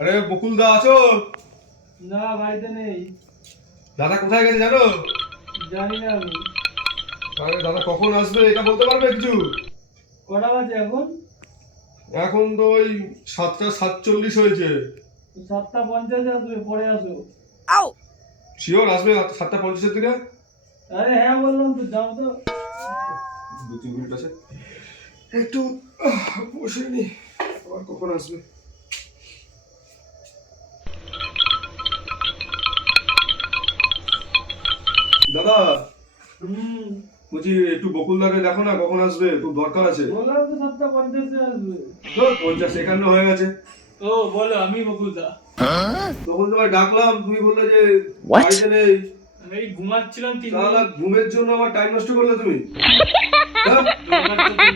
আরে বকুল দা আছো? না, বাড়িতে নেই। দাদা কোথায় গেছে জানো? জানি না আমি। আরে দাদা কখন আসবে এটা বলতে পারবে কিছু? কটা বাজে এখন? এখন তো ওই 7:47 হয়েছে। 7:50 আসবে, পরে আসো। শিওর আসবে 7:50 দিকে? আরে হ্যাঁ বললাম তো, যাও তো। 2-3 মিনিট আছে, একটু বসে নি, আবার কখন আসবে। দাদা হুম, বলছি একটু বকুলদাকে দেখো না, কখন আসবে, খুব দরকার আছে। বললাম তো 7:50 আসবে। 50 সেকেন্ড হয়ে গেছে। ও বলো, আমি বকুলদা। তখন তোমায় ডাকলাম, তুমি বললে যে বাড়িতে নেই। এই ঘুমাচ্ছিলাম 3 সারা মিনিট। ঘুমের জন্য আমার টাইম নষ্ট করলে তুমি। হ্যাঁ? ঘুমাচ্ছিলাম।